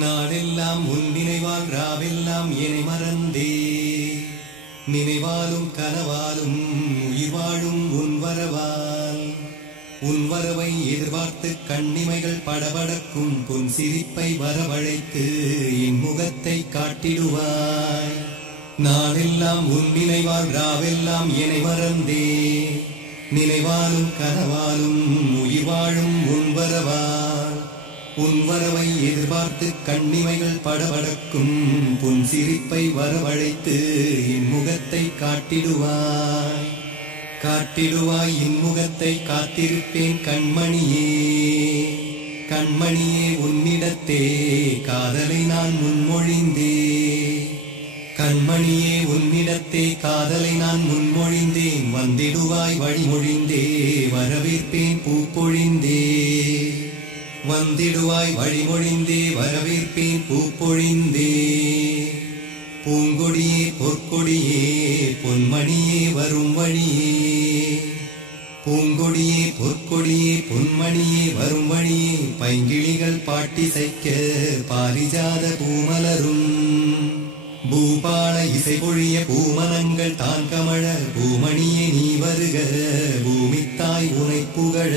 நாளெல்லாம் உன் நினைவால் ராவெல்லாம் என்னை மறந்தே நினைவாலும் கனவாலும் உயிர் வாழும் உன் வரவால் உன் வரவை எதிர்பார்த்து கண்ணிமைகள் படபடக்கும் பொன் சிரிப்பை வரவழைத்து என் முகத்தை காட்டிடுவாய். நாளெல்லாம் உன் நினைவால் ராவெல்லாம் என்னை மறந்தே நினைவாலும் கனவாலும் உயிர் வாழும் உன் வரவால் உன் வரவை எதிர்பார்த்து கண்ணிமைகள் படபடக்கும் பொன் சிரிப்பை வரவழைத்து என் முகத்தை காட்டிடுவாய். காட்டிடுவாய் என் முகத்தை காத்திருப்பேன் கண்மணியே கண்மணியே உன்னிடத்தே காதலை நான் முன்மொழிந்தே கண்மணியே உன்னிடத்தே காதலை நான் முன்மொழிந்தேன். வந்திடுவாய் வழிமொழிந்தே வரவேற்பேன் பூப்பொழிந்தே வந்திடுவாய் வழிமொழிந்தே வரவேற்பேன் பூப்பொழிந்தே. பூங்கொடியே பொற்கொடியே பொன்மணியே வரும் வழியே பூங்கொடியே பொற்கொடியே பொன்மணியே வரும் வழியே பைங்கிளிகள் பாட்டிசைக்க பாரிஜாத பூமலரும் பூபால இசை பொழிய பூமனங்கள் தான் கமழ பூமணியே நீ வருக பூமித்தாய் உனை புகழ.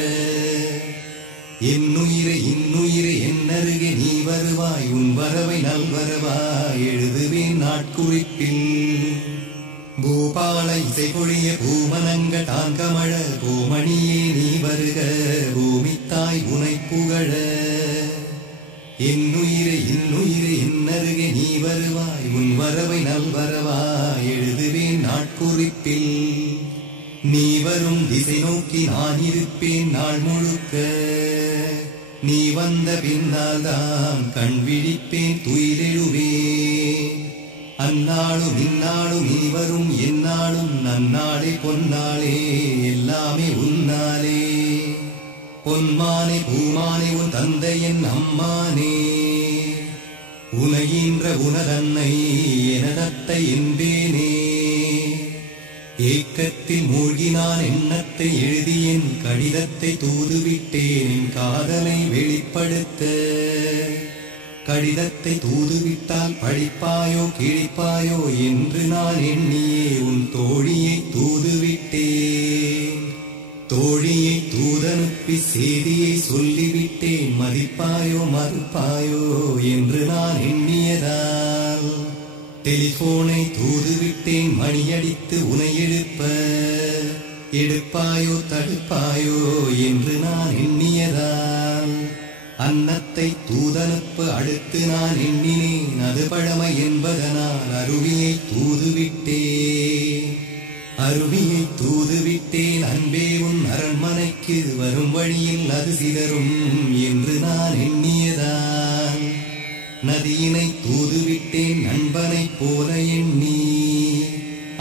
என்னுயிரை இன்னுயிரை என்னருகே நீ வருவாய் உன் வரவை நல்வரவாய் எழுதுவேன் நாட்குறிப்பில். பூபால இசை பொழிய பூமனங்கள் தான் கமழ பூமணியே நீ வருக பூமித்தாய் உனை புகழ. என்னுயிரை இன்னுயிரை என்னருகே நீ வருவாய் உன் வரவை நல்வரவாய் எழுதுவேன் நாட்குறிப்பில். நீ வரும் திசை நோக்கி நான் இருப்பேன் நாள் முழுக்க நீ வந்த பின்னால்தான் கண் விழிப்பேன் துயிலெழுவேன். அந்நாளும் இந்நாளும் நீ வரும் எந்நாளும் நன்னாளே பொன்னாளே எல்லாமே உன்னாலே. பொன்மானே பூமானே உன் தந்தை என் அம்மானே உனையின்ற உனதன்னை எனதத்தை என்பேனே. ஏக்கத்தில் மூழ்கினான் எண்ணத்தை எழுதி என் கடிதத்தை தூதுவிட்டேன் என் காதலை வெளிப்படுத்த. கடிதத்தை தூதுவிட்டால் படிப்பாயோ கிழிப்பாயோ என்று நான் எண்ணியே உன் தோழியை தூதுவிட்டேன். தோழியை தூதனுப்பி செய்தியை சொல்லிவிட்டேன் மதிப்பாயோ மறுப்பாயோ என்று நான் எண்ணியதால். டெலிபோனை தூதுவிட்டேன் மணியடித்து உனை எழுப்ப எடுப்பாயோ தடுப்பாயோ என்று நான் எண்ணியதால். அன்னத்தை தூதனுப்பு அடுத்து நான் எண்ணினேன் அது பழமை என்பதனால் அருவியை தூதுவிட்டேன். அருவியை தூதுவிட்டேன் அன்பே உன் அரண்மனைக்கு வரும் வழியில் அது சிதறும் என்று நான் எண்ணியதால். நதியினை தூதுவிட்டேன் நண்பனைப் போல எண்ணி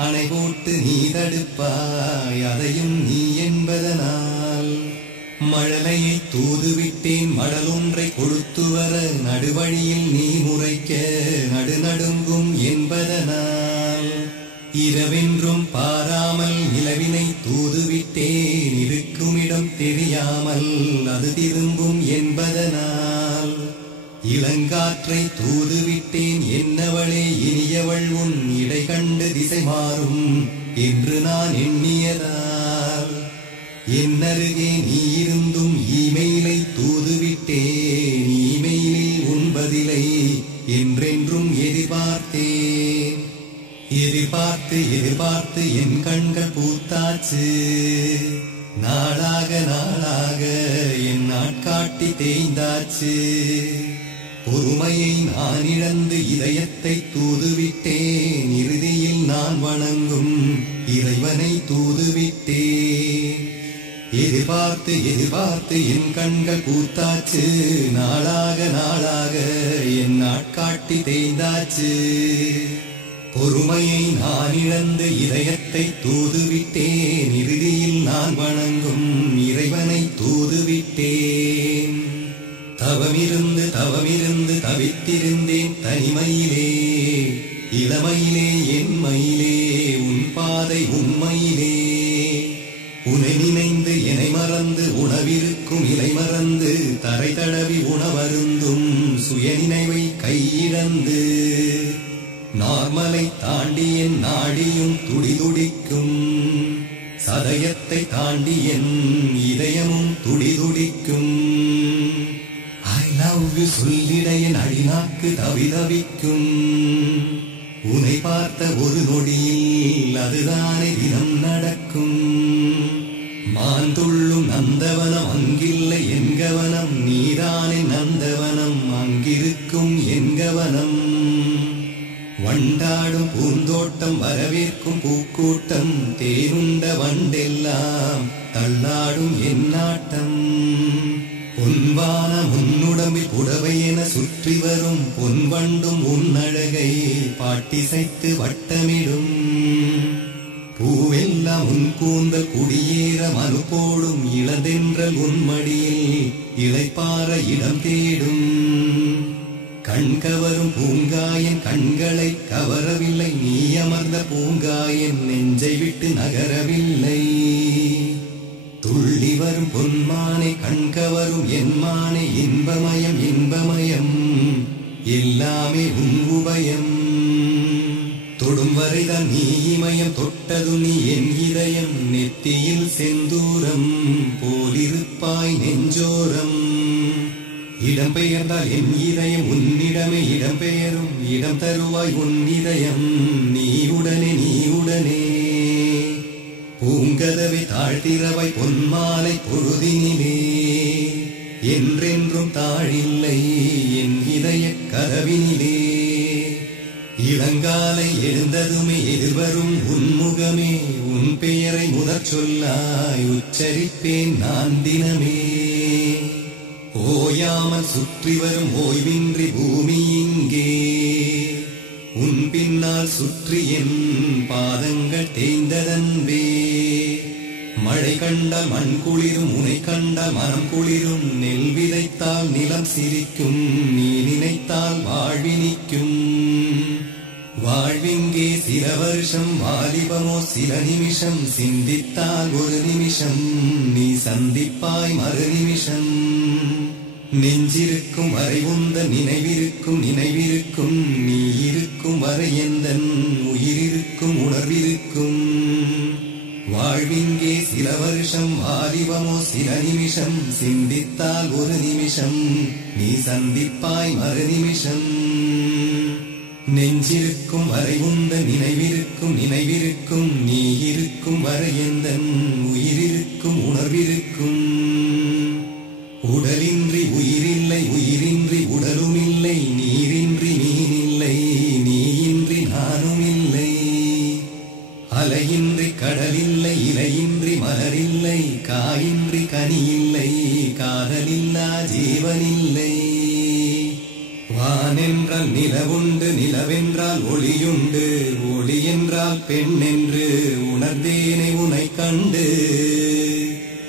அணை போட்டு நீ தடுப்பாய் அதையும் நீ என்பதனால். மழலையை தூதுவிட்டேன் மடலொன்றை கொடுத்து வர நடுவழியில் நீ முறைக்க நடுநடுங்கும் என்பதனால். இரவென்றும் பாராமல் நிலவினை தூதுவிட்டேன் இருக்குமிடம் தெரியாமல் அது திரும்பும் என்பதனால். இளங்காற்றை தூதுவிட்டேன் என்னவளே இனியவள் உன் இடை கண்டு திசை மாறும் என்று நான் எண்ணியதால். என்னருகே நீ இருந்தும் இமெயிலை தூதுவிட்டேன் இமெயிலில் உன் பதிலை என்றென்றும் எதிர்பார்த்தேன். எதிர்பார்த்து எதிர்பார்த்து என் கண்கள் பூத்தாச்சு நாளாக நாளாக என் நாட்காட்டி தேய்ந்தாச்சு. பொறுமையை நான் இழந்து இதயத்தை தூதுவிட்டேன் இறுதியில் நான் வணங்கும் இறைவனை தூதுவிட்டேன். எதிர்பார்த்து எதிர்பார்த்து என் கண்கள் பூத்தாச்சு நாளாக நாளாக என் நாட்காட்டி தேய்ந்தாச்சு. பொறுமையை நான் இழந்து இதயத்தை தூதுவிட்டேன் இறுதியில் நான் வணங்கும் இறைவனை தூதுவிட்டேன். தவமிருந்து தவமிருந்து தவித்திருந்தேன் தனிமையிலே இளமையிலே என் மயிலே உன் பாதை உண்மையிலே. உனை நினைந்து என்னை மறந்து உணவிருக்கும் இலை மறந்து தரை தடவி உணவருந்தும் சுயநினைவை கையிழந்து நார்மலை தாண்டி என் நாடியும் துடிதுடிக்கும் சதயத்தை தாண்டி என் இதயமும் துடிதுடிக்கும் I love you சொல்லிட என் அடிநாக்கு தவிதவிக்கும் உன்னை பார்த்த ஒரு நொடியில் அதுதானே தினம் நடக்கும் மாந்துள்ளும் நந்தவனம் அங்கில்லை என் கவனம் நீதானே நந்தவனம் அங்கிருக்கும் என் கவனம் வண்டாடும் பூந்தோட்டம் வரவேற்கும் பூக்கூட்டம் தேனுண்ட வண்டெல்லாம் தள்ளாடும் என் நாட்டம் பொன்வான முன்னுடம்பில் புடவை என சுற்றி வரும் பொன்வண்டும் உன்னழகை பாட்டிசைத்து வட்டமிடும் பூவெல்லாம் உன் கூந்தல் குடியேற மனு போடும் இளதென்றல் உன்மடியில் இளைப்பாற இடம் தேடும் கண்கவரும் பூங்காயன் கண்களை கவரவில்லை நீ அமர்ந்த பூங்காயன் நெஞ்சை விட்டு நகரவில்லை துள்ளி வரும் பொன்மானை கண்கவரும் என் மானை இன்பமயம் இன்பமயம் எல்லாமே உன் உபயம் தொடும் வரைதான் நீ இமயம் தொட்டது நீ என் இதயம் நெத்தியில் செந்தூரம் போலிருப்பாய் நெஞ்சோரம் இடம்பெயர்ந்தால் என் இதயம் உன்னிடமே இடம்பெயரும் இடம் தருவாய் உன் இதயம் நீ உடனே பூங்கதவை தாழ்த்திரவை பொன்மாலை பொழுதினிலே என்றென்றும் தாழில்லை என் இதய கதவினிலே இளங்காலை எழுந்ததுமே எதிர்வரும் உன்முகமே உன் பெயரை முதற் சொல்லாய் உச்சரிப்பேன் நான் தினமே ஓயாமல் சுற்றி வரும் ஓய்வின்றி பூமி இங்கே உன் பின்னால் சுற்றி என் பாதங்கள் தேய்ந்ததன்பே மழை கண்டால் மண் குளிரும் உனை கண்டால் மனம் குளிரும் நெல் விதைத்தால் நிலம் சிரிக்கும் நீ நினைத்தால் வாழ்வினிக்கும் வாழ்விங்கே சில வருஷம் வாலிபமோ சில நிமிஷம் சிந்தித்தால் ஒரு நிமிஷம் நீ சந்திப்பாய் மறு நிமிஷம் நெஞ்சிருக்கும் வரை உந்த நினைவிருக்கும் நீ இருக்கும் வரை எந்தன் உயிரிருக்கும் உணர்விருக்கும் வாழ்விங்கே சில வருஷம் வாலிபமோ சில நிமிஷம் சிந்தித்தால் ஒரு நிமிஷம் நீ சந்திப்பாய் மறு நிமிஷம் நெஞ்சிருக்கும் வரை உந்த நினைவிருக்கும் நீ இருக்கும் வரை எந்தன் உயிரிருக்கும் உணர்விருக்கும் உடலின்றி உயிரில்லை உயிரின்றி உடலும் இல்லை நீரின்றி நீனில்லை நீயின்றி நானும் இல்லை அலையின்றி கடலில்லை இலையின்றி மலரில்லை காயின்றி கனியில்லை காதலில்லா ஜீவனில்லை வானென்றால் நிலவுண்டு நிலவென்றால் ஒளியுண்டு ஒளி என்றால் பெண் என்று உணர்ந்தேனே உனை கண்டு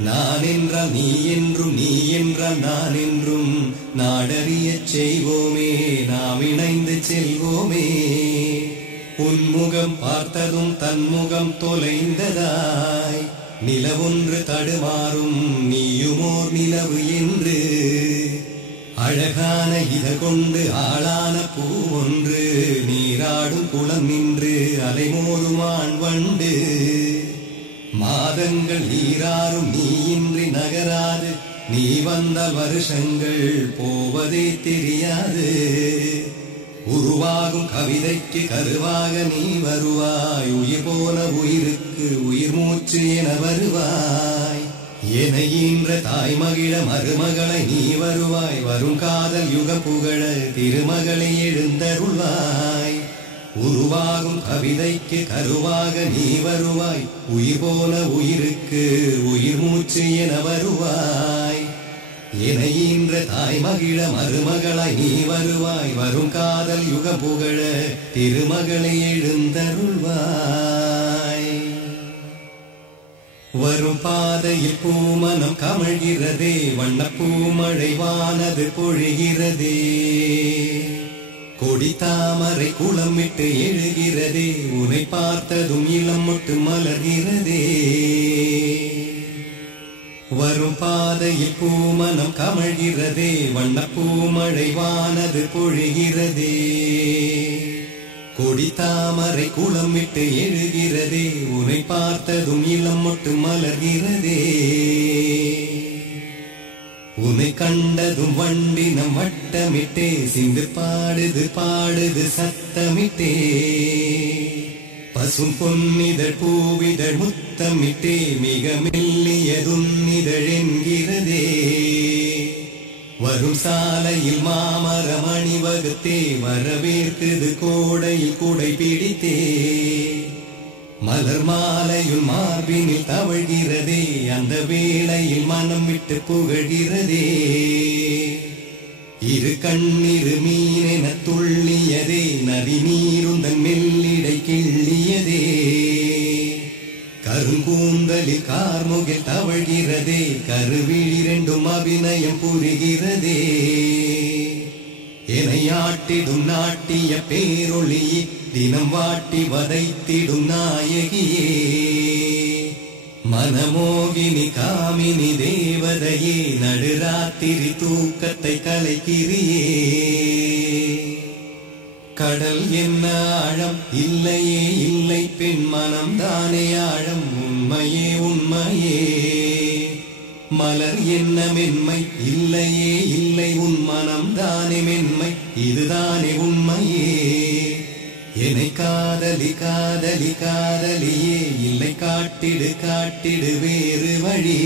நான் என்றால் நீ என்றும் நீ என்றால் நான் என்றும் நாடறியச் செய்வோமே நாம் இணைந்து செல்வோமே உன்முகம் பார்த்ததும் தன்முகம் தொலைந்ததாய் நிலவொன்று தடுமாறும் நீயுமோர் நிலவு என்று அழகான இதழ் கொண்டு ஆளான பூ ஒன்று நீராடும் குளம் நின்று அலைமோதும் ஆண் வண்டு மாதங்கள் நீராறும் நீயின்றி நகராது நீ வந்தால் வருஷங்கள் போவதே தெரியாது உருவாகும் கவிதைக்கு கருவாக நீ வருவாய் உயிர் போல உயிருக்கு உயிர் மூச்சு என வருவாய் என ஈன்ற தாய் மகிழ மருமகளை நீ வருவாய் வரும் காதல் யுக புகழ திருமகளை எழுந்தருள்வாய் உருவாகும் கவிதைக்கு கருவாக நீ வருவாய் உயிர் போல உயிருக்கு உயிர் மூச்சு என வருவாய் என ஈன்ற தாய் மகிழ மருமகளாய் நீ வருவாய் வரும் காதல் யுக புகழ திருமகளை எழுந்தருள்வாய் வரும் பாதையில் பூமனம் கமழ்கிறதே வண்ணப்பூமழை வானது பொழிகிறதே கொடி தாமரை குளமிட்டு எழுகிறதே உன்னை பார்த்ததும் இளம் மொட்டு மலர்கிறதே வரும் பாதையில் பூமனம் கமழ்கிறதே, வண்ணப்பூமழை வானது பொழிகிறதே. கொடி தாமரை குளம் விட்டு எழுகிறதே, உன்னை பார்த்ததும் இளம் மொட்டு மலர்கிறதே. உன்னை கண்டதும் வண்டினம் வட்டமிட்டே, சிந்து பாடுது பாடுது சத்தமிட்டே. பசும் பொன்னிதழ் பூவிதழ் முத்தமிட்டே, மிக மெல்லியதுன்னிதழ் என்கிறதே. வரும் சாலையில் மாமரம் அணிவகுத்தே, வரவேற்குது கோடையில் குடை பிடித்தே. மலர் மாலையுள் மார்பினில் தவழ்கிறதே, அந்த வேளையில் மனம் விட்டு புகழ்கிறதே. இரு கண்ணிரு மீனென துள்ளியதே, நதி நீருந்தன் மெல்லிடை கிள்ளியதே. கருங்கூந்தலில் கார்முகில் தவழ்கிறதே, கருவிழிரண்டும் அபிநயம் புரிகிறதே. எனையாட்டிடும் நாட்டிய பேரொளியே, தினம் வாட்டி வதைத்திடும் நாயகியே. மனமோகினி காமினி தேவதையே, நடுராத்திரி தூக்கத்தை கலைக்கிறியே. கடல் என்ன ஆழம் இல்லையே இல்லை, பெண் மனம் தானே ஆழம் உண்மையே உண்மையே. மலர் என்ன மென்மை இல்லையே இல்லை, உன் மனம் தானே மென்மை, இதுதானே உண்மையே. என்னை காதலி காதலி காதலியே, இல்லை காட்டிடு காட்டிடு வேறு வழி.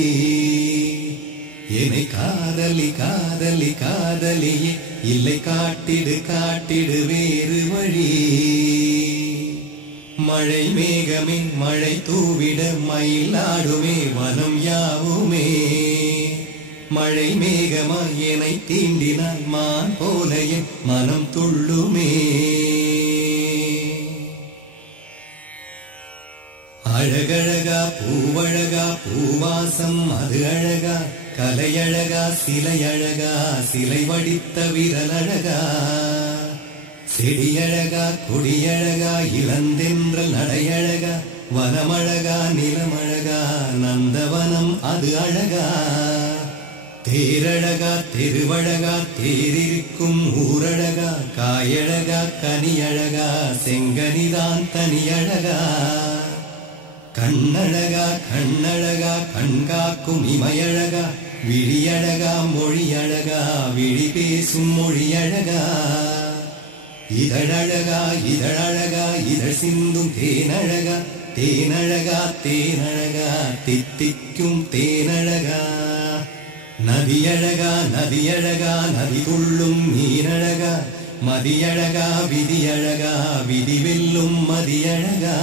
என்னை காதலி காதலி காதலியே, இல்லை காட்டிடு காட்டிடு வேறு வழி. மழை மேகமே மழை தூவிட, மயிலாடுமே வனம் யாவுமே. மழை மேகமா என்னை தீண்டினால், மான் போல என் மனம் துள்ளுமே. அழகழகா பூவழகா பூவாசம் அது அழகா, கலையழகா சிலையழகா சிலை வடித்த விரலழகா. செடியழகா கொடியழகா இளந்தென்றல் நடையழகா, வனமழகா நிலமழகா நந்தவனம் அது அழகா. தேரழகா தெருவழகா தேரிருக்கும் ஊரழகா, காயழகா கனியழகா செங்கனிதான் தனியழகா. கண்ணழகா கண்ணழகா கண்காக்கும் இமையழகா, விழியழகா மொழியழகா விழி பேசும் மொழியழகா. இதழழகா இதழழகா இதழ் சிந்தும் தேனழகா, தேனழகா தேனழகா தித்திக்கும் தேனழகா. நதியழகா நதியழகா நதி துள்ளும் நீரழகா, மதியழகா விதியழகா விதி வெல்லும் மதியழகா.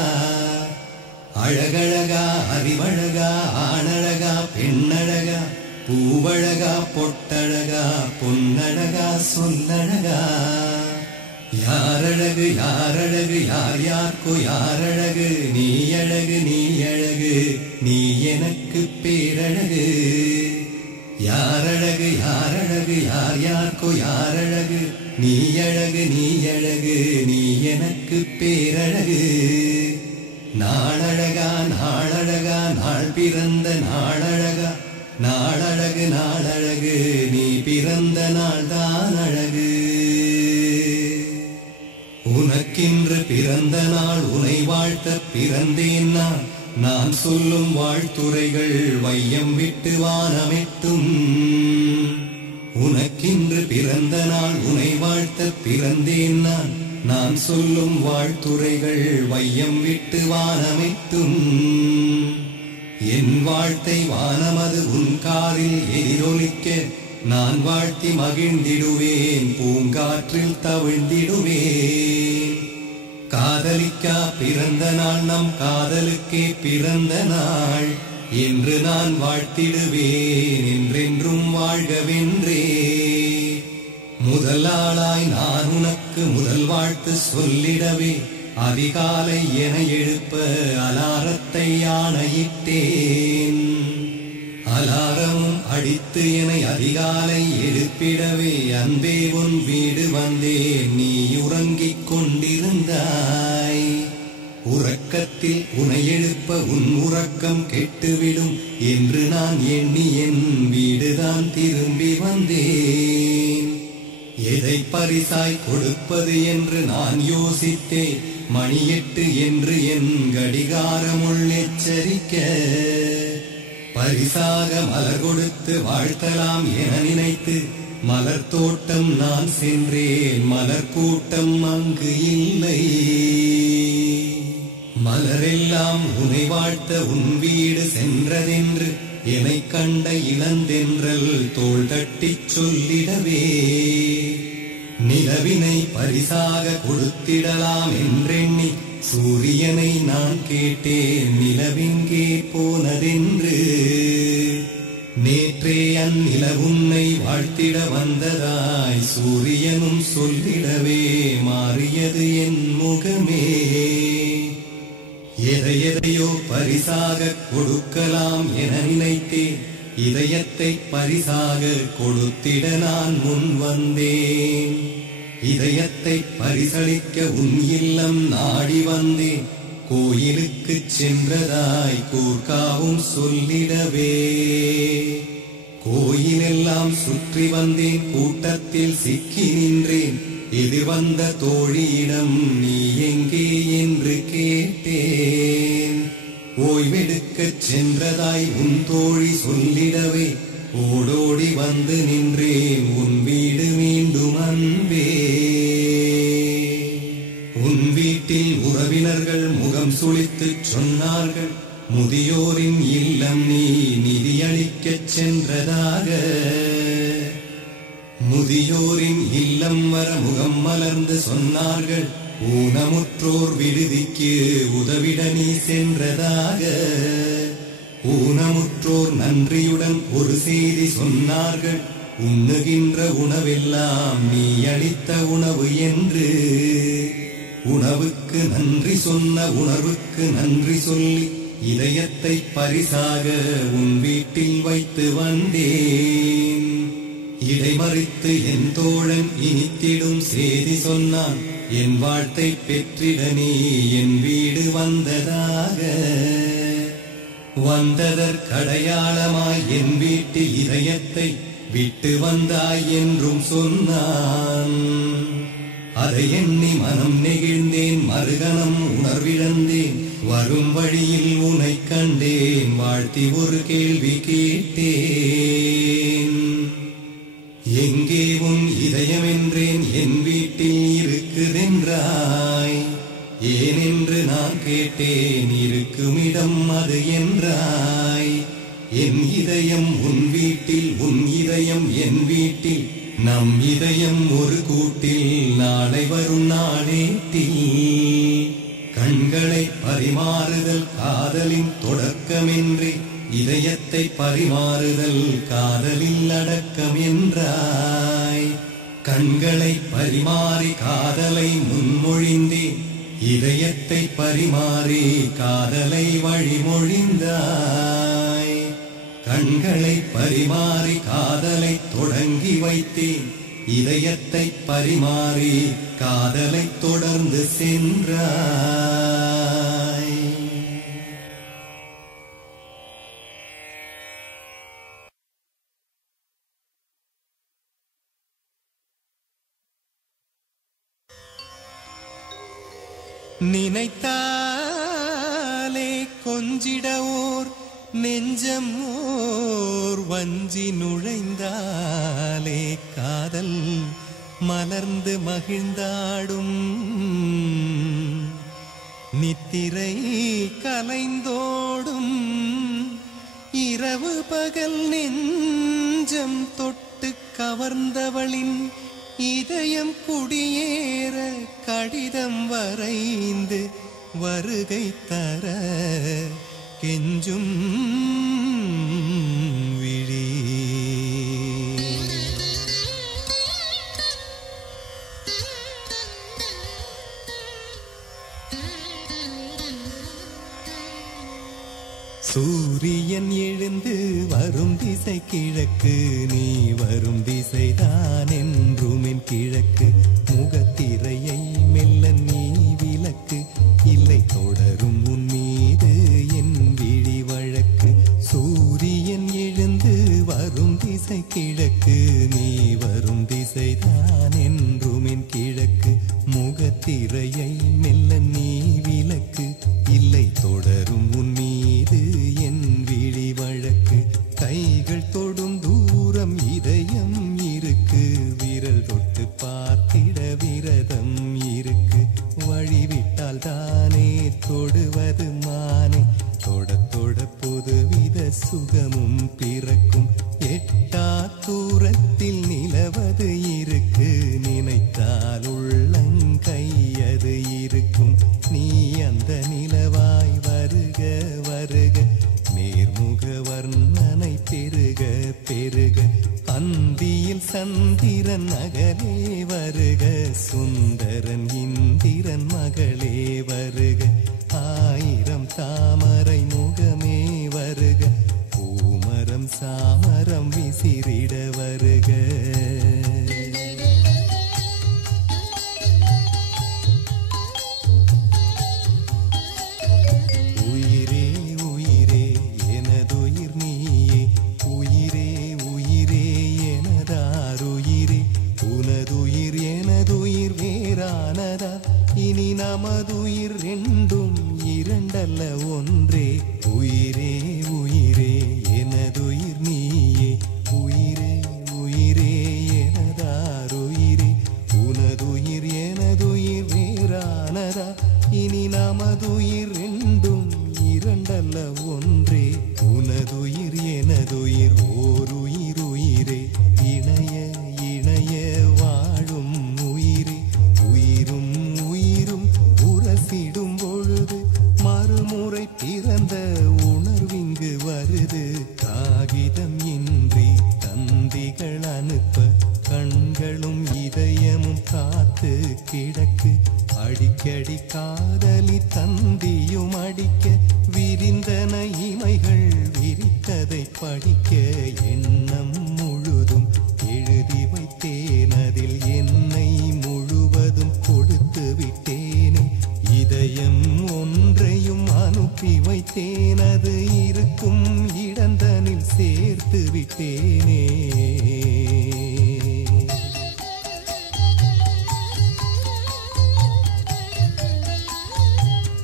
அழகழகா அறிவழகா ஆணழகா பெண்ணழகா, பூவழகா பொட்டழகா பொன்னழகா சொல்லழகா. யாரழகு யாரழகு யார் யார்க்கோ யாரழகு, நீ அழகு நீ அழகு நீ எனக்கு பேரழகு. யாரழகு யாரழகு யார் யார்க்கோ யாரழகு, நீ அழகு நீ அழகு நீ எனக்கு பேரழகு. நாளழகா நாளழகா நாள் பிறந்த நாளழகா, நாளழகு நாளழகு நீ பிறந்த நாள்தான் அழகு. உனக்கின்று பிறந்த நாள் உனை வாழ்த்த பிறந்தேன் நான், நான் சொல்லும் வாழ்த்துரைகள் வையம் விட்டு வானமெட்டும். உனக்கின்று பிறந்த நாள் உனை வாழ்த்த பிறந்தேன் நான், நான் சொல்லும் வாழ்த்துரைகள் வையம் விட்டு வானமெட்டும். என் வாழ்த்தை வானமது உன் காதில் எதிரொலிக்க, நான் வாழ்த்தி மகிழ்ந்திடுவேன் பூங்காற்றில் தவிழ்ந்திடுவேன். காதலிக்கா பிறந்த நாள் நம் காதலுக்கே பிறந்த நாள் என்று நான் வாழ்த்திடுவேன், என்றென்றும் வாழ்கவென்றே. முதலாளாய் நான் உனக்கு முதல் வாழ்த்து சொல்லிடவே, அதிகாலை என எழுப்ப அலாரத்தை ஆணையிட்டேன். அலாரமும் அடித்து என்னை அதிகாலை எழுப்பிடவே, அன்பே உன் வீடு வந்தேன் நீ உறங்கிக் கொண்டிருந்தாய். உறக்கத்தில் உனை எழுப்ப எழுப்ப உன் உறக்கம் கெட்டுவிடும் என்று நான் எண்ணி என் வீடுதான் திரும்பி வந்தேன். எதை பரிசாய் கொடுப்பது என்று நான் யோசித்தேன். மணி 8 என்று என் கடிகாரமுள் எச்சரிக்க, பரிசாக மலர் கொடுத்து வாழ்த்தலாம் என நினைத்து மலர் தோட்டம் நான் சென்றேன். மலர் கூட்டம் அங்கு இல்லை. மலரெல்லாம் உனை வாழ்த்த உன் வீடு சென்றதென்று என்னை கண்ட இளந்தென்றல் தோள் தட்டிச் சொல்லிடவே, நிலவினை பரிசாக கொடுத்திடலாம் என்றெண்ணி சூரியனை நான் கேட்டேன், நிலவெங்கே போனதென்று. நேற்றே அந்நிலவுன்னை வாழ்த்திட வந்ததாய் சூரியனும் சொல்லிடவே மாறியது என் முகமே. எதையோ பரிசாக கொடுக்கலாம் என நினைத்தேன். இதயத்தை பரிசாக கொடுத்திட நான் முன் வந்தேன். இதயத்தை பரிசளிக்க உன் இல்லம் நாடி வந்தேன். கோயிலுக்கு சென்றதாய் கூர்க்காவும் சொல்லிடவே, கோயிலெல்லாம் சுற்றி வந்தேன். கூட்டத்தில் சிக்கி நின்றேன். எதிர்வந்த தோழியிடம் நீ எங்கே என்று கேட்டேன். ஓய்வெடுக்கச் சென்றதாய் உன் தோழி சொல்லிடவே ஓடோடி வந்து நின்றேன். உன் வீடு மீண்டும் அன்பே. உன் வீட்டில் உறவினர்கள் முகம் சுளித்துச் சொன்னார்கள், முதியோரின் இல்லம் நீ நிதியளிக்கச் சென்றதாக. முதியோரின் இல்லம் வர முகம் மலர்ந்து சொன்னார்கள், ஊனமுற்றோர் விடுதிக்கு உதவிட நீ சென்றதாக. ஊனமுற்றோர் நன்றியுடன் ஒரு செய்தி சொன்னார்கள், உண்ணுகின்ற உணவெல்லாம் நீ அளித்த உணவு என்று. உணவுக்கு நன்றி சொன்ன உணர்வுக்கு நன்றி சொல்லி இதயத்தை பரிசாக உன் வீட்டில் வைத்து வந்தேன். இடைமறித்து என் தோழன் இனித்திடும் செய்தி சொன்னான், என் வாழ்த்தை பெற்றிட நீ என் வீடு வந்ததாக. வந்ததற்கடையாளமாய் என் வீட்டில் இதயத்தை விட்டு வந்தாய் என்றும் சொன்னான். அதை எண்ணி மனம் நெகிழ்ந்தேன். மறுகணம் உணர்விழந்தேன். வரும் வழியில் உனை கண்டேன். வாழ்த்தி ஒரு கேள்வி கேட்டேன், எங்கே உன் இதயம் என்றேன். என் வீட்டில் இருக்குதென்றாய். ஏனென்று நான் கேட்டேன். இருக்குமிடம் அது என்றாய். என் இதயம் உன் வீட்டில், உன் இதயம் என் வீட்டில். நம் இதயம் ஒரு கூட்டில், நாளை வரும் நாளேட்டில். கண்களை பரிமாறுதல் காதலின் தொடக்கமின்றி, இதயத்தை பரிமாறுதல் காதலில் அடக்கம் என்றாய். கண்களை பரிமாறி காதலை முன்மொழிந்தேன். இதயத்தை பரிமாறி காதலை வழிமொழிந்தாய். கண்களை பரிமாறி காதலை தொடங்கி வைத்தேன். இதயத்தை பரிமாறி காதலை தொடர்ந்து சென்றாய். நினைத்தாலே கொஞ்சிட ஓர் நெஞ்சம், ஓர் வஞ்சி நுழைந்தாலே காதல் மலர்ந்து மகிழ்ந்தாடும். நித்திரை கலைந்தோடும் இரவு பகல் நெஞ்சம் தொட்டு கவர்ந்தவளின் இதயம் குடியேற கடிதம் வரைந்து வருகை தர கெஞ்சும் விழி. சூரியன் எழுந்து வரும் திசை கிழக்கு, நீ வரும் திசைதான் என்றும் கிழக்கு. முகத்திரையை மெல்ல நீ விலக்கு, இல்லை தொடரும் உன் மீது என் நீ வரும் திசைதான் என்றும் என் கிழக்கு. முகத்திரையை மெல்ல நீ விலக்கு, இல்லை தொடரும் உன் மீது என் விழி வழக்கு. கைகள் தொடும் தூரம் இதயம் இருக்கு, விரல் தொட்டு பார்த்திட விரதம் இருக்கு. வழிவிட்டால் தானே தொடுவது மானே, தொட தொட புதுவித சுகமும் பிறக்கும். எட்டா தூரத்தில் நிலவது இருக்கு, நினைத்தால் உள்ளங்கையது இருக்கும். நீ அந்த நிலவாய் வருக வருக, நேர்முக வர்ணனை பெருக பெருக. அந்தியில் சந்திரன் அகலே வருக, சுந்தரன் இந்திரன் மகளே வருக. ஆயிரம் தாமரை முகமே வருக, பூமரம் சாமரம் விசிறிட வருக. உயிரே உயிரே எனதுயிர் நீயே, உயிரே உயிரே எனதாருயிரே. உனதுயிர் எனதுயிர் வேறானதா, இனி நமதுயிர் ரெண்டும் இரண்டல்ல ஒன்றே. உயிரே உயிரே எனதுயிர் நீயே, உயிரே உயிரே எனதாருயிரே. உனதுயிர் எனதுயிர் வேறானதா, இனி நமதுயிர் ரெண்டும் இரண்டல்ல ஒன்றே. உனதுயிர் எனதுயிர் ஓருயிர் உயிரே, இணைய இணைய வாழும் உயிரே. உயிரும் உயிரும் உரசிடும் பொழுது மறுமுறை பிறந்த உணர்விங்கு வருது. காகிதம் இன்றி தந்திகள் அனுப்ப கண்களும் இதயமும் காத்து கிடக்கு. அடிக்கடி காதலி தந்தியும் அடிக்க, விரிந்தன இமைகள் விரித்ததை படிக்க. எண்ணம் முழுதும் எழுதி வைத்தேன், அதில் என்னை முழுவதும் கொடுத்து விட்டேனே. இதயம் ஒன்றையும் அனுப்பி வைத்தேன், அது இருக்கும் இடந்தனில் சேர்த்து விட்டேனே.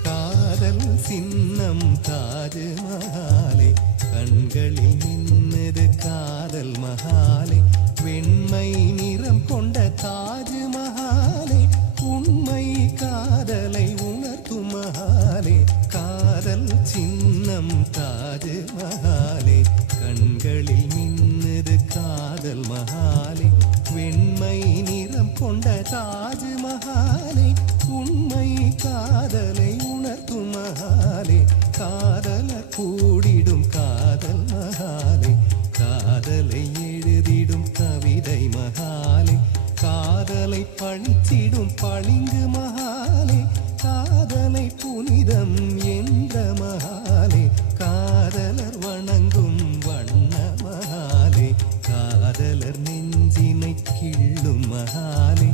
காதல் சின்னம் தாஜ்மஹாலே, கண்களில் நின்னது காதல் மஹாலே. வெண்மை நிறம் கொண்ட தாஜ்மஹாலே, உண்மை காதலை உணர்த்தும் மஹாலே. காதல் சின்னம் தாஜ்மஹாலே, கண்களில் மின்னது காதல் மஹாலே. வெண்மை நிறம் கொண்ட தாஜ்மஹாலே, உண்மை காதலை உணர்த்தும் மஹாலே. காதலர் கூடிடும் காதல் மஹாலே, காதலை எழுதிடும் கவிதை மஹாலே. காதலை பழிச்சிடும் பளிங்கு மஹாலே, காதலை புனிதம் என்ற மஹாலே. காதலர் வணங்கும் வண்ண மஹாலே, காதலர் நெஞ்சினை கிள்ளும் மஹாலே.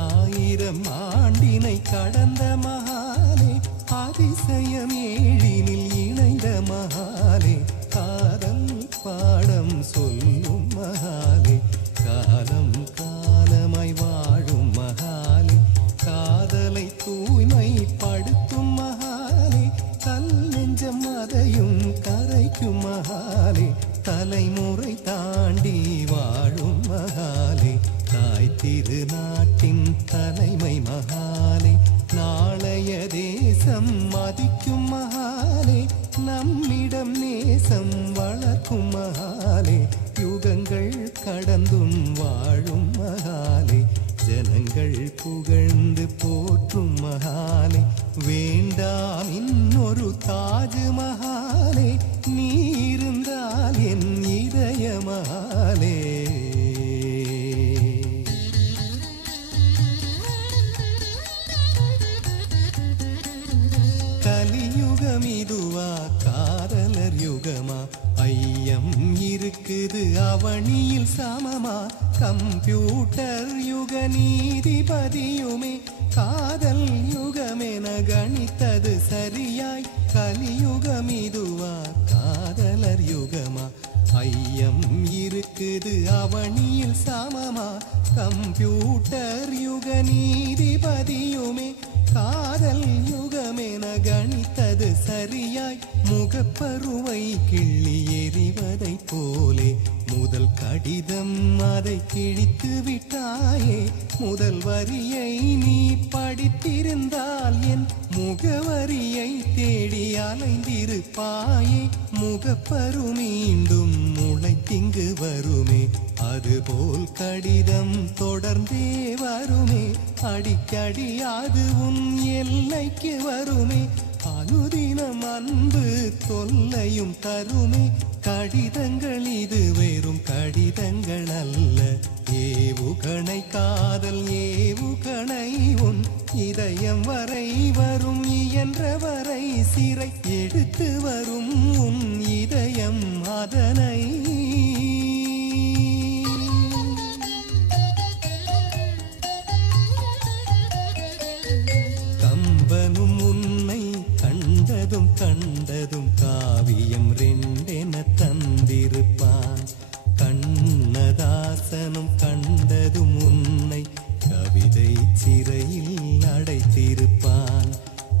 ஆயிரம் ஆண்டினை கடந்த மஹாலே, அதிசயம் ஏழினில் இணைந்த மஹாலே. காதல் பாடம் சொல்லும் மஹாலே, காலம் காலமாய் வாழும் மஹாலே. காதலை தூய்மைப்படுத்தும் மஹாலே, கல் நெஞ்சம் அதையும் கரைக்கும் மஹாலே. தலைமுறை தாண்டி வாழும் மஹாலே, தாய் திருநாட்டின் தலைமை மஹாலே. நாளைய தேசம் மதிக்கும் மஹாலே, நம்மிடம் நேசம் வளர்க்கும் மஹாலே. யுகங்கள் கடந்தும் வாழும் மஹாலே, ஜனங்கள் புகழ்ந்து போற்றும் மஹாலே. வேண்டாம் இன்னொரு தாஜ் மஹாலே, நீ இருந்தால் என் இதய மஹாலே. கலியுகம் இதுவா காதலர் யுகமா, ஐயம் இருக்குது அவனியில் சமமா. கம்ப்யூட்டர் யுக நீதிபதியுமே காதல் யுகமென கணித்தது சரியாய். கலியுகம் இதுவா காதலர் யுகமா, ஐயம் இருக்குது அவனியில் சமமா கம்ப்யூட்டர் யுக நீதிபதியுமே காதல் யுகமென கணித்தது சரியாய் முகப்பருவை கிள்ளி எறிவதை போலே முதல் கடிதம் அதை கிழித்து விட்டாயே முதல் வரியை நீ படித்திருந்தால் என் முகவரியை தேடி அலைந்திருப்பாயே முகப்பரு மீண்டும் முளைத்திங்கு வருமே அதுபோல் கடிதம் தொடர்ந்தே வருமே அடிக்கடி அது உன் எல்லைக்கு வருமே அனுதினம் அன்பு தொல்லையும் தருமே கடிதங்கள் இது வெறும் கடிதங்கள் அல்ல ஏவுகணை காதல் ஏவுகணை உன் இதயம் வரை வரும் இயன்றவரை சிறை எடுத்து வரும் உன் இதயம் அதனை கம்பனும் உன்னை கண்டதும் கண்டதும் காவியம் ரெண்டென தந்திருப்பான் கண்ணதாசனும் கண்டதும் உன்னை கவிதை சிறையில் அடைத்திருப்பான்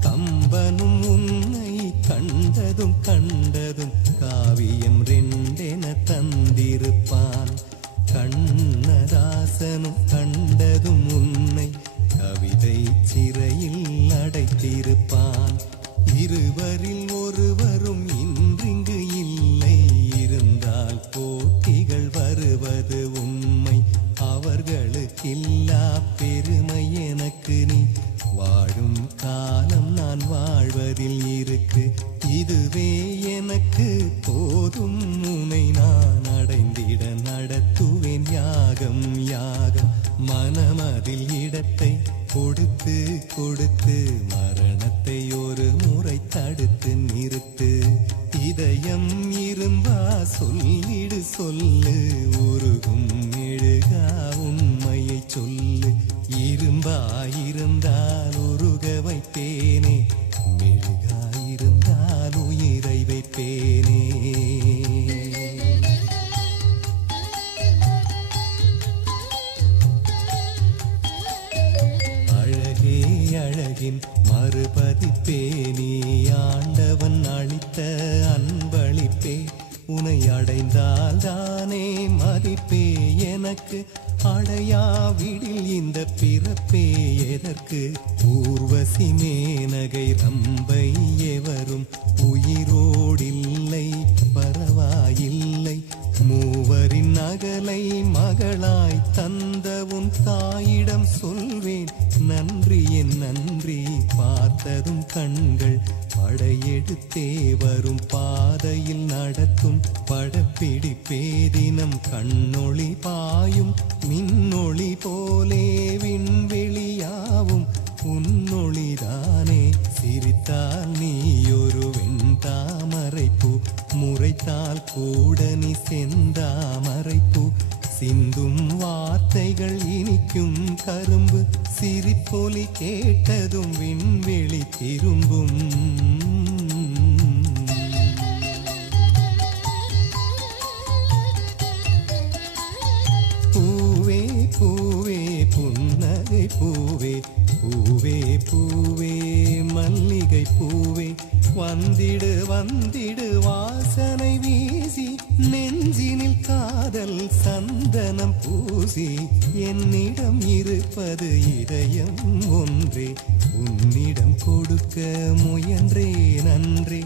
கம்பனும் உன்னை கண்டதும் கண்டதும் காவியம் ரெண்டென தந்திருப்பான் கண்ணதாசனும் கண்டதும் உன்னை கவிதை சிறையில் அடைத்திருப்பான் இருவரில் ஒருவரும் இன்றிங்கு இல்லை இருந்தால் போட்டிகள் வருவது உண்மை அவர்களுக்கில்லா பெருமை எனக்கு நீ வாழும் காலம் நான் வாழ்வதில் இருக்கு இதுவே எனக்கு போதும் உன்னை நான் அடைந்திட நடத்துவேன் யாகம் யாகம் மனமதில் இடத்தை கொடுத்து கொடுத்து மரணத்தை ஒரு முறை தடுத்து நிறுத்து இதயம் இரும்பா சொல்லிடு சொல்லு உருகும் மெழுகா உண்மையை சொல்லு இரும்பா இருந்தால் உருக வைப்பேனே மெழுகா இருந்தால் உயிரை வைப்பேனே அழகின் மறுபதிப்பே நீ ஆண்டவன் அளித்த அன்பளிப்பே உனை அடைந்தால் தானே மதிப்பே எனக்கு அடையாவிடில் இந்த பிறப்பே எதற்கு ஊர்வசி மேனகை ரம்பை எவரும் உயிரோடில்லை பரவாயில்லை மூவரின் நகலை மகளாய் தந்த உன் தாயிடம் சொல்வேன் நன்றி என் நன்றி பார்த்ததும் கண்கள் படையெடுத்தே வரும் பாதையில் நடத்தும் படப்பிடிப்பே தினம் கண்ணொளி பாயும் மின்னொளி போலே விண்வெளியாவும் உன்னொளிதானே சிரித்தால் நீ ஒரு வெண்தாமரைப்பூ முறைத்தால் கூட நீ செந்தாமரைப்பூ சிந்தும் வார்த்தைகள் இனிக்கும் கரும்பு சிரிப்பொலி கேட்டதும் விண்வெளி திரும்பும் பூவே பூவே புன்னகை பூவே பூவே பூவே மல்லிகை பூவே வந்திடு வந்திடு வாசனை வீசி நெஞ்சினில் காதல் சந்தனம் பூசி என்னிடம் இருப்பது இதயம் ஒன்றே உன்னிடம் கொடுக்க முயன்றே நன்றே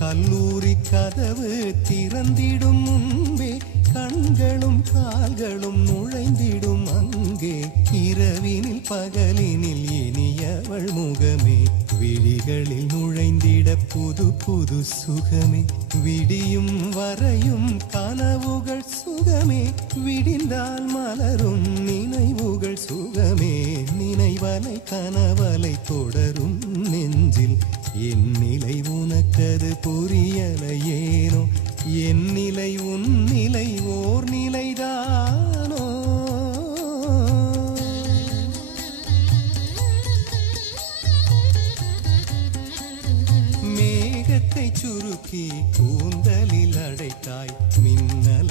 கல்லூரி கதவு திறந்திடும் முன்பே கண்களும் கால்களும் நுழைந்திடும் அங்கே இரவினில் பகலினில் இனியவள் முகமே விழிகளில் நுழைந்திட புது புது சுகமே விடியும் வரையும் கனவுகள் சுகமே விடிந்தால் மலரும் நினைவுகள் சுகமே நினைவலை கனவலை தொடரும் நெஞ்சில் என் நிலை உனக்கது புரியலையேனோ என் நிலை உன் நிலை ஓர் நிலைதானோ மேகத்தை சுருக்கி கூந்தலில் அடைத்தாய் மின்னல்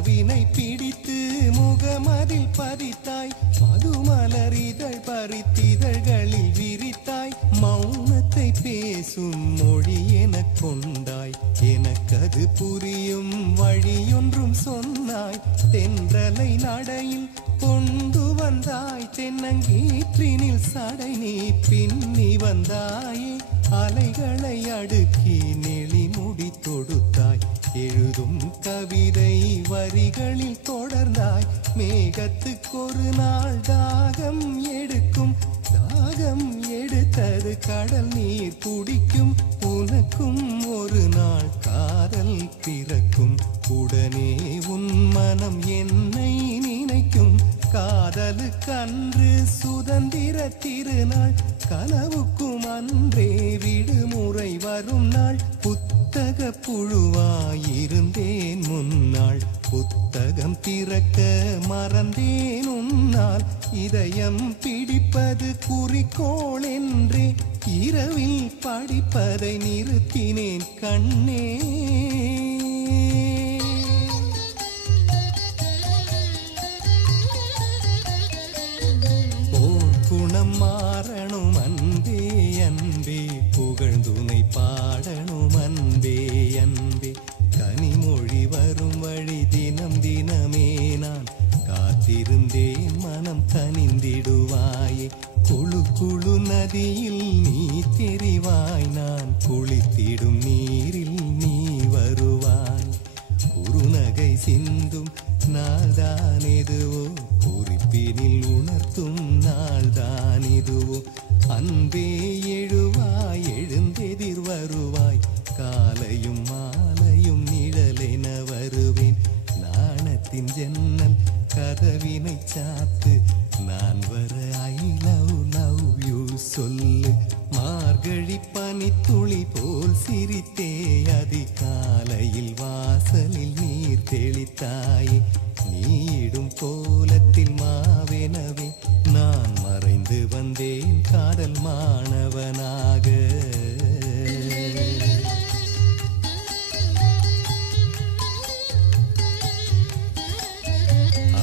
கனவினை பிடித்து முகமதில் பதித்தாய் மதுமலர் இதழ் பறித்திதழ்களில் விரித்தாய் மௌனத்தை பேசும் மொழி எனக் கொண்டாய் எனக்கது புரியும் வழியொன்றும் சொன்னாய் தென்றலை நடையில் கொண்டு வந்தாய் தென்னங்கீற்றினில் சடை நீ பின்னி வந்தாயே அலைகளை அடுக்கி நெளிமுடி தொடுத்தாய் எழுதும் கவிதை வரிகளில் தொடர்ந்தாய் மேகத்துக்கொரு நாள் தாகம் எடுக்கும் தாகம் எடுத்தது கடல் நீர் குடிக்கும் உனக்கும் ஒரு நாள் காதல் பிறக்கும் உடனே உன் மனம் என்னை நினைக்கும் காதலுக்கன்று சுதந்திர திருநாள் கனவுக்கும் அன்றே விடுமுறை வரும் நாள் புத்தக புழுவாயிருந்தேன் முன்னாள் புத்தகம் திறக்க மறந்தேன் உன்னால் இதயம் பிடிப்பது குறிக்கோள் என்றே இரவில் படிப்பதை நிறுத்தினேன் கண்ணே குணம் மாறணும் அன்பே அன்பே புகழ்ந்துனை பாடணும் அன்பே அன்பே கனிமொழி வரும் வழி தினம் தினமே நான் காத்திருந்தேன் மனம் கனிந்திடுவாயே குழு குழு நதியில் நீ தெரிவாய் நான் குளித்திடும் நீரில் நீ வருவாய் குறுநகை சிந்தும் நாள்தான் எதுவோ குறிப்பினில் உணர்த்தும் நாள்தான் இதுவோ அன்பே எழுவாய் எழுந்தெதிர் வருவாய் காலையும் மாலையும் நிழலென வருவேன் நாணத்தின் ஜன்னல் கதவினை சாத்து நான் வர ஐ லவ் யூ சொல்லு மார்கழி பனித்துளி போல் சிரித்தே அதிகாலையில் வாசலில் நீர் தெளித்தாயே நீடும் கோலத்தில் மாவெனவே நான் மறைந்து வந்தேன் காதல் மாணவனாக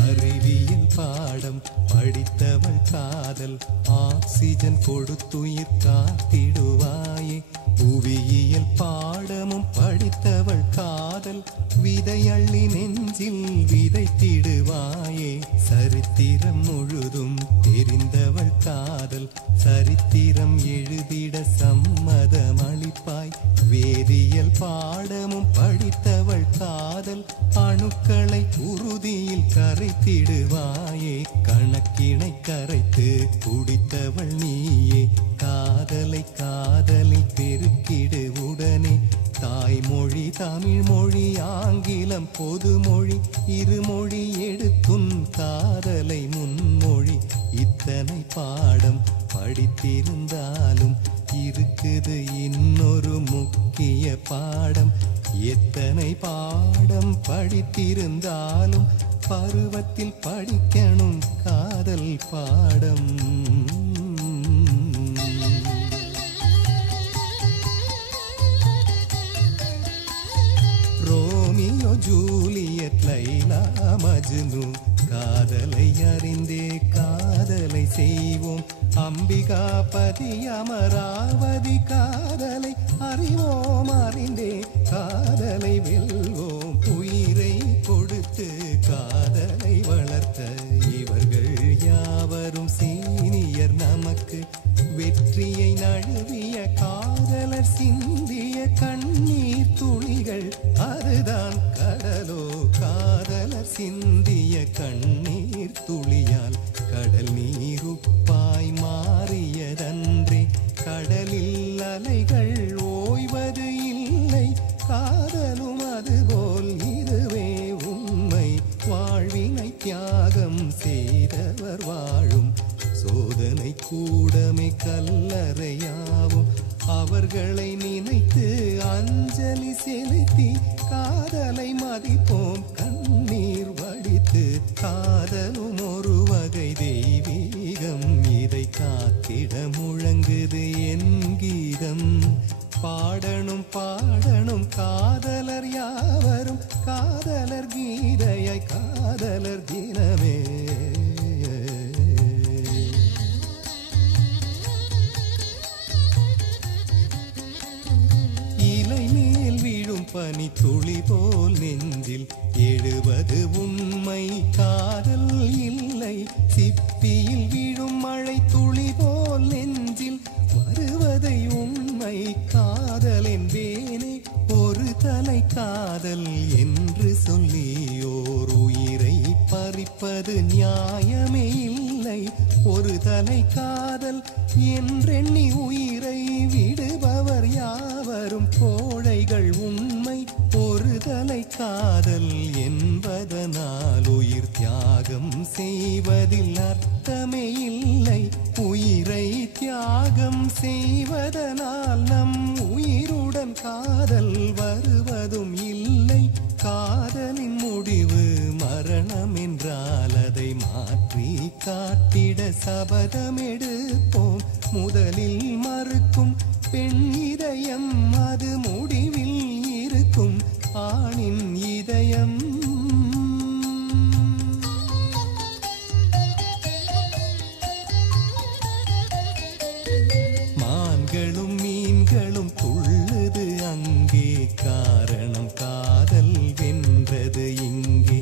அறிவியல் பாடம் படித்தவள் காதல் ஆக்சிஜன் கொடுத்துயிர் காத்திடுவாயே புவியியல் பாடமும் படித்தவள் காதல் விதையள்ளி நெஞ்சில் விதைத்திடுவாயே சரித்திரம் முழுதும் தெரிந்தவள் காதல் சரித்திரம் எழுதிட சம்மதம் அளிப்பாய் வேதியியல் பாடமும் படித்தவள் காதல் அணுக்களை உறுதியில் கரைத்திடுவாயே கணக்கினை கரைத்து குடித்தவள் நீயே காதலை காதலில் பெருக்கிடு உடனே தாய்மொழி தமிழ் மொழி ஆங்கிலம் பொதுமொழி இருமொழி எடுத்துன் காதலை முன்மொழி இத்தனை பாடம் படித்திருந்தாலும் இருக்குது இன்னொரு முக்கிய பாடம் எத்தனை பாடம் படித்திருந்தாலும் பருவத்தில் படிக்கணும் காதல் பாடம் ரோமியோ ஜூலியட் லைலா மஜ்னு காதலை அறிந்தே காதலை செய்வோம் அம்பிகாபதி அமராவதி காதலை அறிவோம் அறிந்தே காதலை வெல்வோம் உயிரை கொடுத்து காதலை வளர்த்த இவர்கள் யாவரும் சீனியர் நமக்கு வெற்றியை நழுவிய காதலர் சிந்திய கண்ணீர் துளிகள் அதுதான் கடலோ காதலர் சிந்திய கண்ணீர் துளியால் கடல் நீருப்பாய் மாறியதன்றே கடலில் அலைகள் ஓய்வது இல்லை காதலும் அதுபோல் இதுவே உண்மை வாழ்வினை தியாகம் செய்தவர் வாழும் சோதனை கூடமே கல்லறையாவும் அவர்களை நினைத்து அஞ்சலி செலுத்தி காதலை மதிப்போம் கண்ணீர் வடித்து காதலும் ஒரு வகை தெய்வீகம் இதை காத்திட முழங்குது என் கீதம் பாடணும் பாடணும் காதலர் யாவரும் காதலர் கீதையை என்பது உண்மை, காதல் இல்லை. சிப்பியில் விழும் மழை துளி போல் நெஞ்சில் வருவதை உண்மை, காதல் என்பேனே. ஒரு தலை காதல் என்று சொல்லி ஓர் உயிரை பறிப்பது நியாயமே இல்லை. ஒரு தலை காதல் என்றெண்ணி உயிரை விடுபவர் யாவரும் கோழைகள் உண்மை. ஒரு தலை காதல் என்பதனால் உயிர் தியாகம் செய்வதில் அர்த்தமே இல்லை. உயிரை தியாகம் செய்வதனால் நம் உயிருடன் காதல் வருவதும் இல்லை. காதலின் முடிவு மரணம் என்றால் அதை மாற்றி காட்டிட சபதம் எடுப்போம். முதலில் மறுக்கும் பெண் இதயம் அது முடிவில் இருக்கும் ஆணின் இதயம். மான்களும் மீன்களும் துள்ளுது அங்கே, காரணம் காதல் வென்றது இங்கே.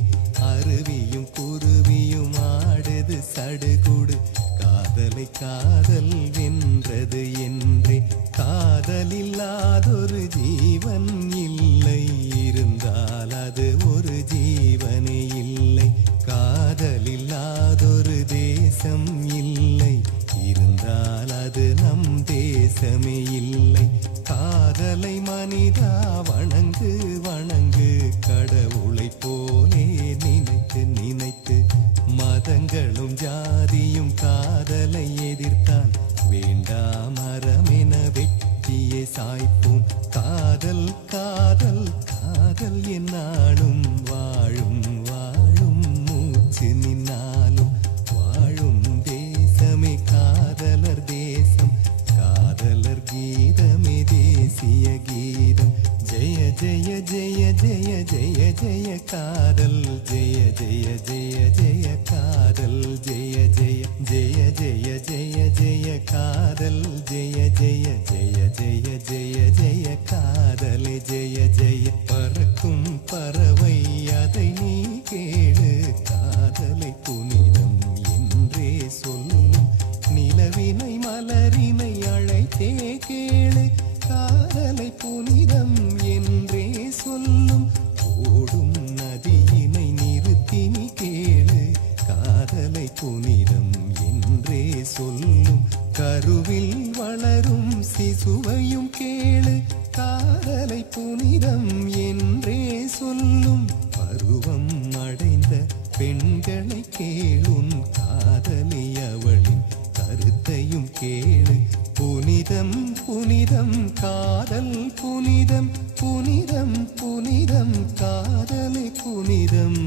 அருவியும் குருவியும் ஆடுது சடுகுடு, காதலை காதல் வென்றது என்றே. காதலில்லாதொரு ஜீவன் இல்லை, இருந்தால் அது ஒரு ஜீவனே இல்லை. காதலில்லாதொரு தேசம் இல்லை, இருந்தால் அது நம் தேசமே இல்லை. காதலை மனிதா வணங்கு வணங்கு, கடவுளை போலே நினைத்து நினைத்து. மதங்களும் ஜாதியும் காதலை எதிர்த்தால் வேண்டாம் மரமென வெற்றியை சாய்ப்போம். காதல் காதல் காதல் என்னாலும் வாழும் வாழும் மூச்சு நின்னாலும் வாழும் தேசமே காதலர் தேசம். காதலர் கீதமே தேசிய கீதம். ஜெய ஜெய ஜெய ஜெய ஜெய ஜெய காதல், ஜெய ஜெய ஜெய ஜெய காதல், ஜெய ஜெய ஜெய ஜெய ஜெய ஜெய காதல், ஜெய ஜெய ஜெய ஜெய ஜெய ஜெய காதலே, ஜெய ஜெய. பறக்கும் பறவை அதை நீ கேளு, காதலை புனிதம் என்றே சொல்லும். நிலவினை மலரினை அழைத்தே கேளு, காதலை புனிதம் என்றே சொல்லும். ஓடும் நதியினை நிறுத்தி நீ கேளு, காதலை புனிதம் என்றே சொல்லும். கருவில் வளரும் சிசுவையும் கேளு, காதலை புனிதம் என்றே சொல்லும். பருவம் அடைந்த பெண்களை கேளும், காதலி அவளின் கருத்தையும் கேளு. புனிதம் புனிதம் காதல் புனிதம், புனிதம் புனிதம் காதலை புனிதம்.